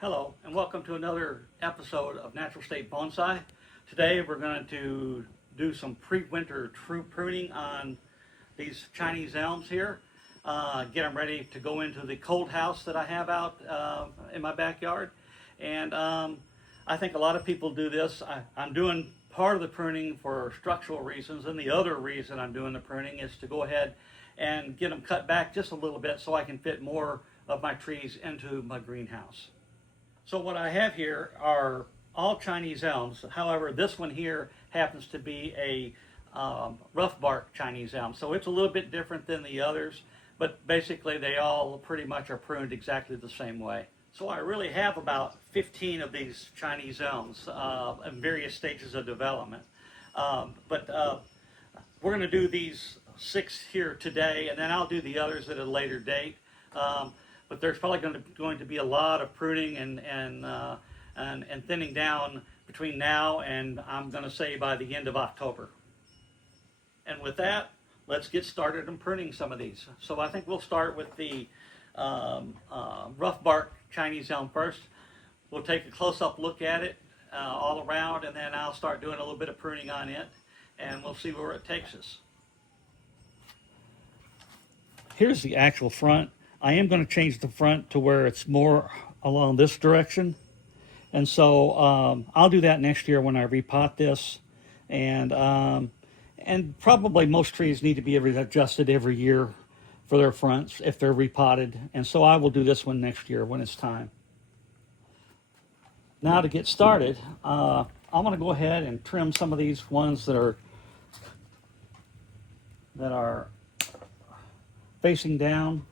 Hello, and welcome to another episode of Natural State Bonsai. Today we're going to do some pre-winter true pruning on these Chinese elms here. Get them ready to go into the cold house that I have out in my backyard. And I think a lot of people do this. I'm doing part of the pruning for structural reasons, and the other reason I'm doing the pruning is to go ahead and get them cut back just a little bit so I can fit more of my trees into my greenhouse. So what I have here are all Chinese elms. However, this one here happens to be a rough bark Chinese elm. So it's a little bit different than the others, but basically they all pretty much are pruned exactly the same way. So I really have about 15 of these Chinese elms in various stages of development. But we're going to do these 6 here today, and then I'll do the others at a later date. But there's probably going to be a lot of pruning and thinning down between now and I'm going to say by the end of October. And with that, let's get started on pruning some of these. So I think we'll start with the rough bark Chinese elm first. We'll take a close-up look at it all around, and then I'll start doing a little bit of pruning on it, and we'll see where it takes us. Here's the actual front. I am going to change the front to where it's more along this direction. And so I'll do that next year when I repot this. And probably most trees need to be adjusted every year for their fronts if they're repotted. And so I will do this one next year when it's time. Now to get started, I'm going to go ahead and trim some of these ones that are facing down.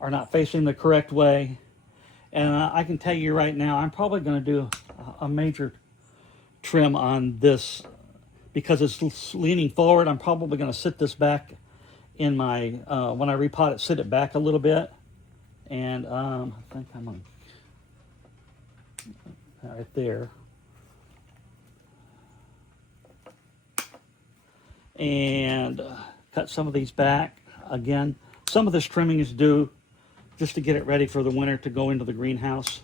Are not facing the correct way. And I can tell you right now, I'm probably going to do a major trim on this because it's leaning forward. I'm probably going to sit this back in my, when I repot it, sit it back a little bit. And I think I'm going to, right there. And cut some of these back. Again, some of this trimming is due just to get it ready for the winter to go into the greenhouse.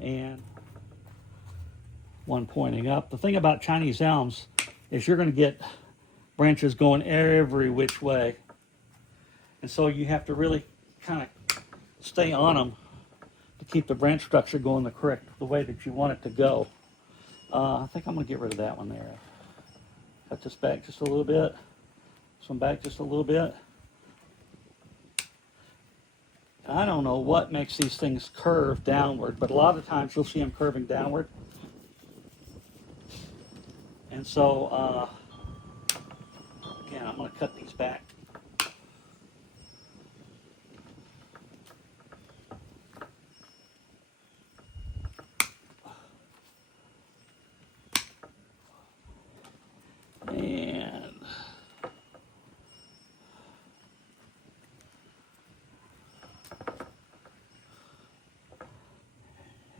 And one pointing up. The thing about Chinese elms is you're going to get branches going every which way. And so you have to really kind of stay on them to keep the branch structure going the way that you want it to go. I think I'm going to get rid of that one there. Cut this back just a little bit. This one back just a little bit. I don't know what makes these things curve downward, but a lot of times you'll see them curving downward. And so, again, I'm going to cut these back.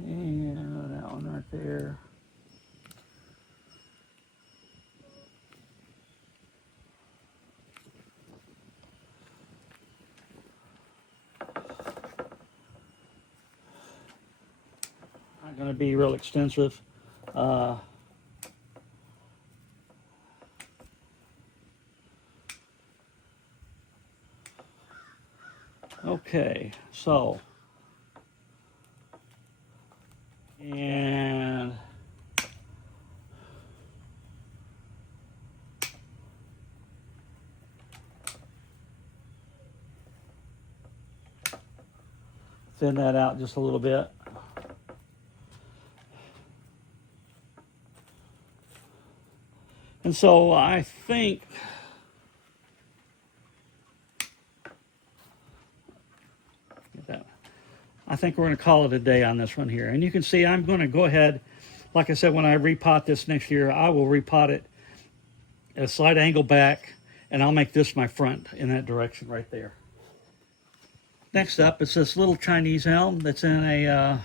And that one right there. Not going to be real extensive. Okay, so and thin that out just a little bit. And so I think we're going to call it a day on this one here. And you can see I'm going to go ahead, like I said, when I repot this next year, I will repot it at a slight angle back, and I'll make this my front in that direction right there. Next up is this little Chinese elm that's in a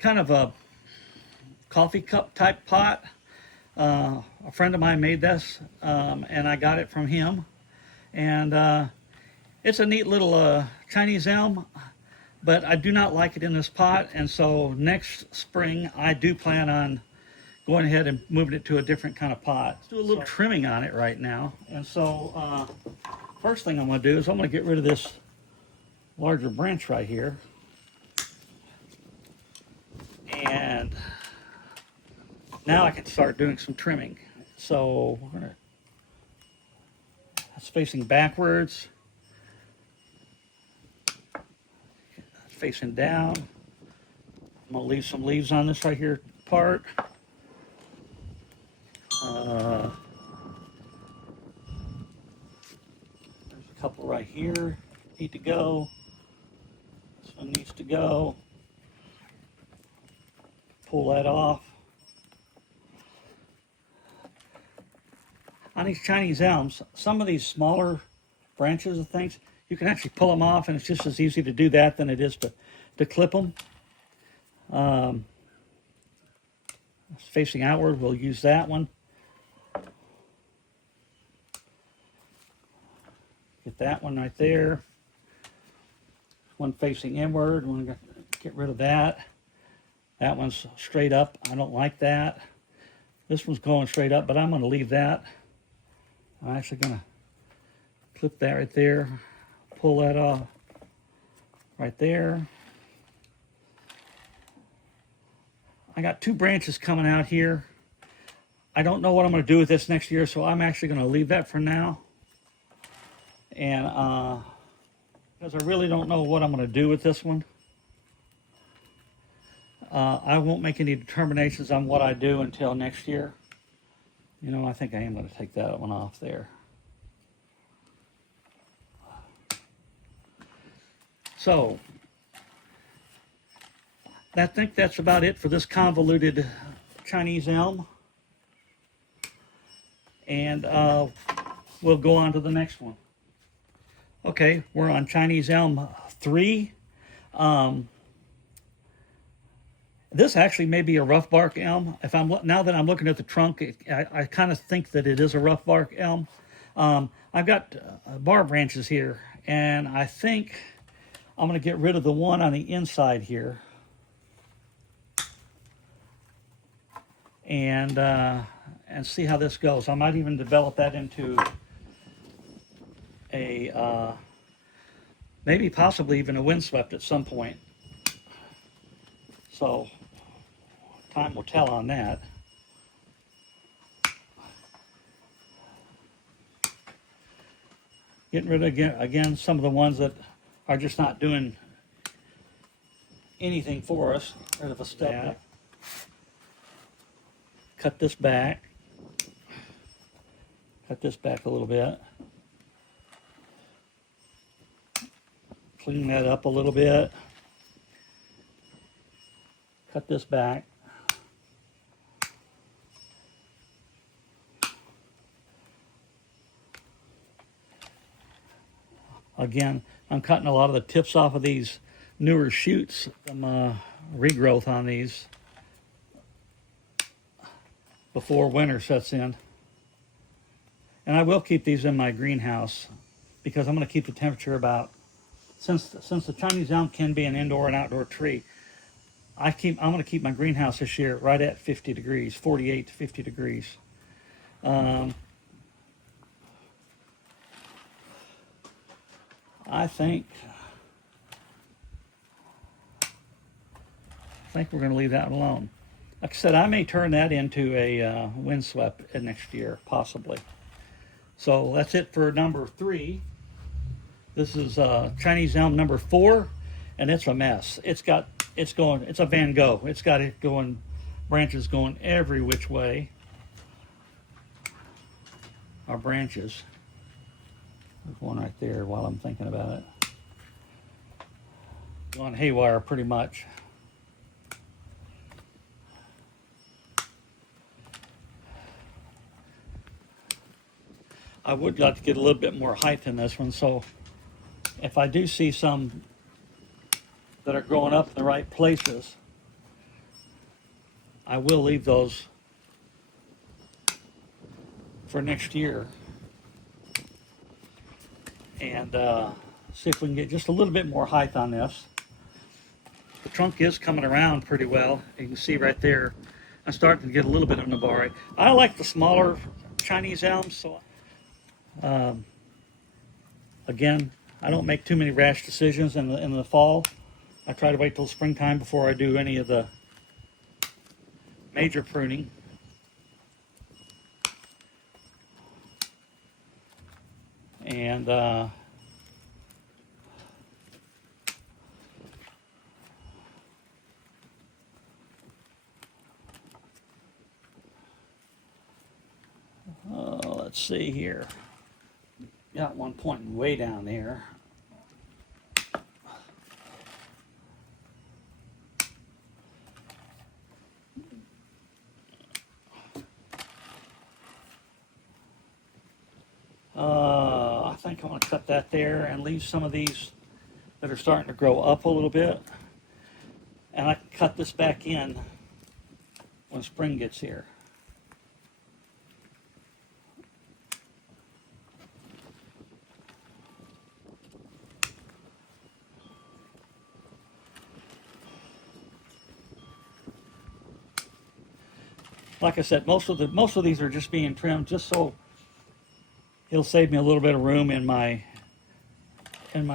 kind of a coffee cup type pot. A friend of mine made this, and I got it from him. And It's a neat little Chinese elm, but I do not like it in this pot, and so next spring I do plan on going ahead and moving it to a different kind of pot. Let's do a little trimming on it right now. And so first thing I'm going to do is I'm going to get rid of this larger branch right here. And now I can start doing some trimming. So it's facing backwards, facing down. I'm going to leave some leaves on this right here part. There's a couple right here need to go. This one needs to go. Pull that off. On these Chinese elms, some of these smaller branches of things, you can actually pull them off, and it's just as easy to do that than it is to clip them. It's facing outward, we'll use that one. Get that one right there. One facing inward, we're going to get rid of that. That one's straight up, I don't like that. This one's going straight up, but I'm going to leave that. I'm actually going to clip that right there, pull that off right there. I got two branches coming out here. I don't know what I'm going to do with this next year, so I'm actually going to leave that for now. And because I really don't know what I'm going to do with this one. I won't make any determinations on what I do until next year. You know, I think I am going to take that one off there. So, I think that's about it for this convoluted Chinese elm. And we'll go on to the next one. Okay, we're on Chinese elm 3. This actually may be a rough bark elm. Now that I'm looking at the trunk, I kind of think that it is a rough bark elm. I've got bar branches here, and I think I'm going to get rid of the one on the inside here, and see how this goes. I might even develop that into a maybe possibly even a windswept at some point. So time will tell on that. Getting rid of, again, some of the ones that are just not doing anything for us. Rid of a step. Cut this back. Cut this back a little bit. Clean that up a little bit. Cut this back. Again, I'm cutting a lot of the tips off of these newer shoots. Some regrowth on these before winter sets in. And I will keep these in my greenhouse because I'm going to keep the temperature about, since the Chinese elm can be an indoor and outdoor tree, I'm going to keep my greenhouse this year right at 50 degrees, 48 to 50 degrees. I think we're going to leave that alone. Like I said, I may turn that into a windswept next year, possibly. So that's it for number 3. This is Chinese elm number 4, and it's a mess. It's a Van Gogh. It's got it going, branches going every which way. Our branches. There's one right there while I'm thinking about it. Going haywire pretty much. I would like to get a little bit more height in this one, so if I do see some that are growing up in the right places, I will leave those for next year. And See if we can get just a little bit more height on this. The trunk is coming around pretty well. You can see right there, I'm starting to get a little bit of nabari. I like the smaller Chinese elms, so again, I don't make too many rash decisions in the fall. I try to wait till springtime before I do any of the major pruning. And let's see here. Got one pointing way down there. I think I'm going to cut that there and leave some of these that are starting to grow up a little bit. And I can cut this back in when spring gets here. Like I said, most of these are just being trimmed just so it'll save me a little bit of room in my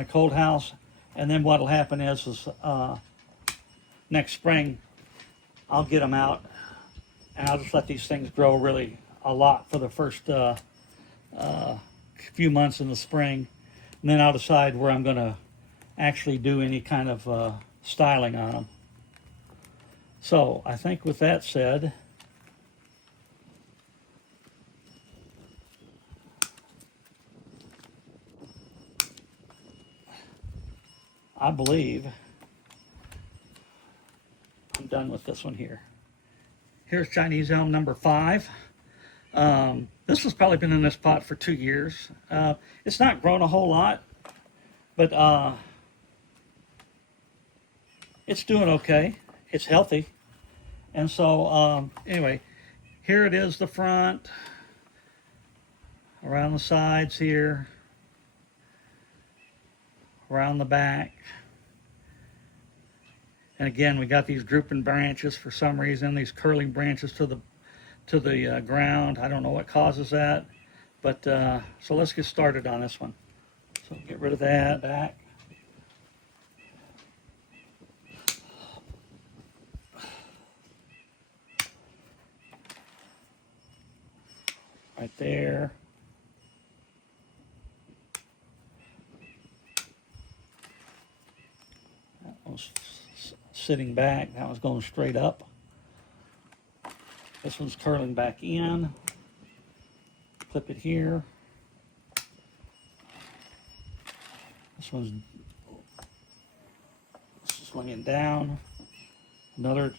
cold house. And then what'll happen is next spring I'll get them out and I'll just let these things grow really a lot for the first few months in the spring, and then I'll decide where I'm going to actually do any kind of styling on them. So I think with that said, I believe I'm done with this one here. Here's Chinese elm number 5. This has probably been in this pot for 2 years. It's not grown a whole lot, but it's doing okay. It's healthy. And so anyway, here it is, the front, around the sides here, around the back. And again, we got these drooping branches for some reason, these curling branches to the ground. I don't know what causes that, but so let's get started on this one. So get rid of that back. Right there. That one's sitting back. That one's going straight up. This one's curling back in. Clip it here. This one's swinging down. Another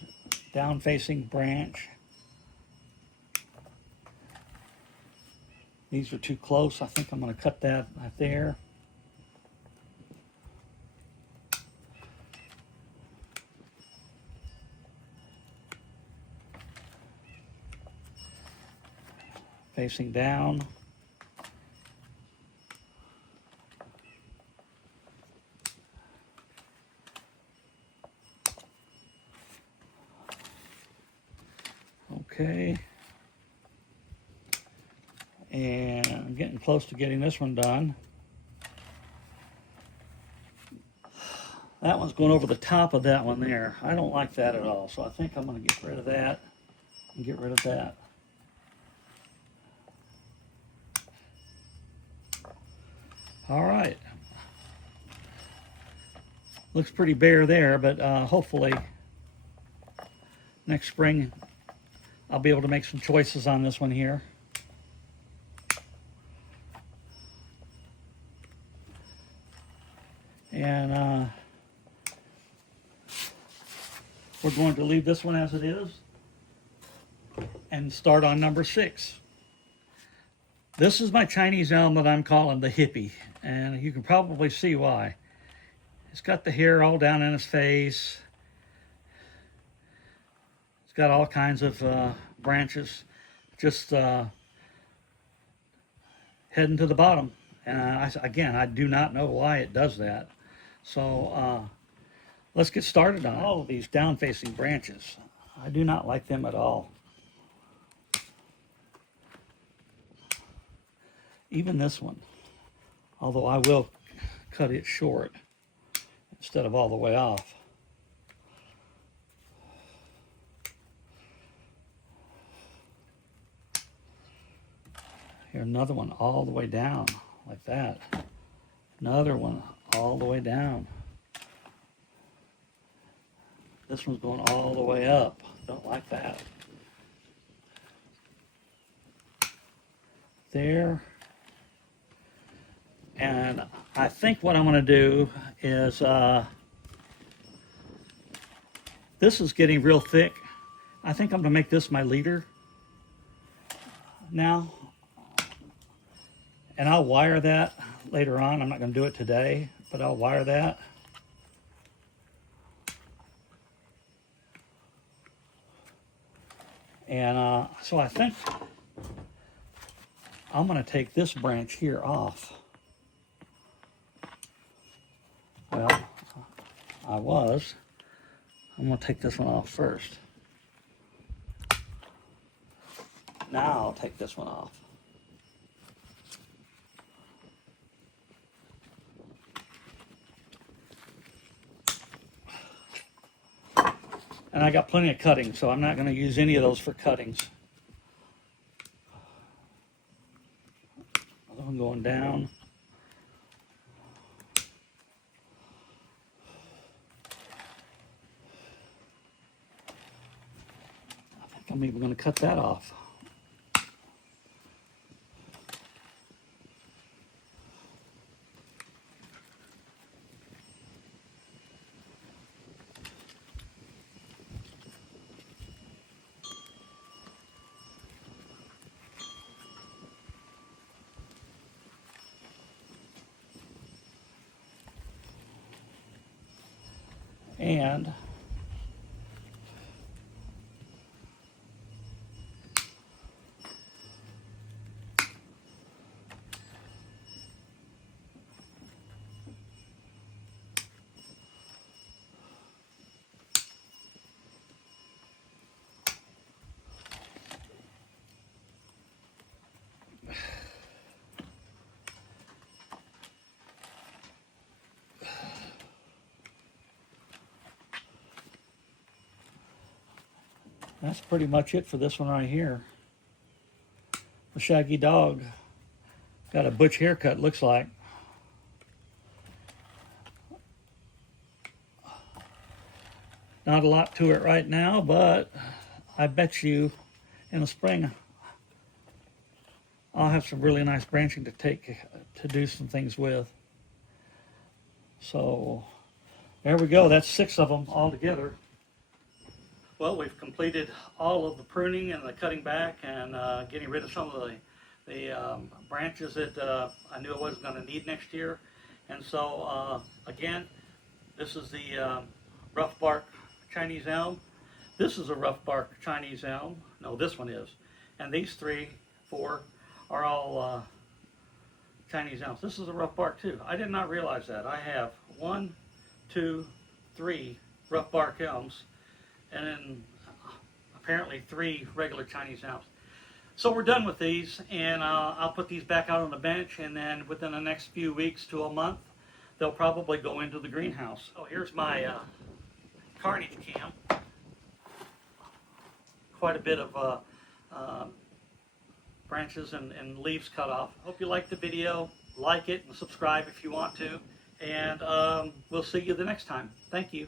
down-facing branch. These are too close. I think I'm going to cut that right there. Facing down. Okay. And I'm getting close to getting this one done. That one's going over the top of that one there. I don't like that at all, so I think I'm going to get rid of that and get rid of that. All right. Looks pretty bare there, but hopefully next spring I'll be able to make some choices on this one here. And we're going to leave this one as it is and start on number 6. This is my Chinese elm that I'm calling the hippie, and you can probably see why. It's got the hair all down in his face. It's got all kinds of branches just heading to the bottom. And again, I do not know why it does that. So let's get started on all of these down-facing branches. I do not like them at all. Even this one, although I will cut it short instead of all the way off. Here, another one all the way down, like that. Another one all the way down. This one's going all the way up. Don't like that. There. And I think what I'm going to do is, this is getting real thick. I think I'm going to make this my leader now. And I'll wire that later on. I'm not going to do it today, but I'll wire that. And so I think I'm going to take this branch here off. Well, I'm going to take this one off first. Now I'll take this one off. And I got plenty of cuttings, so I'm not going to use any of those for cuttings. Another one going down. I think I'm even going to cut that off. And that's pretty much it for this one right here. The shaggy dog got a butch haircut, looks like. Not a lot to it right now, but I bet you in the spring I'll have some really nice branching to do some things with. So there we go. That's 6 of them all together. Well, we've completed all of the pruning and the cutting back and getting rid of some of the branches that I knew I wasn't going to need next year. And so, again, this is the rough bark Chinese elm. This is a rough bark Chinese elm. No, this one is. And these 3, 4 are all Chinese elms. This is a rough bark too. I did not realize that. I have 1, 2, 3 rough bark elms, and then apparently 3 regular Chinese elms. So we're done with these, and I'll put these back out on the bench, and then within the next few weeks to a month, they'll probably go into the greenhouse. Oh, here's my carnage cam. Quite a bit of branches and leaves cut off. Hope you liked the video. Like it and subscribe if you want to, and we'll see you the next time. Thank you.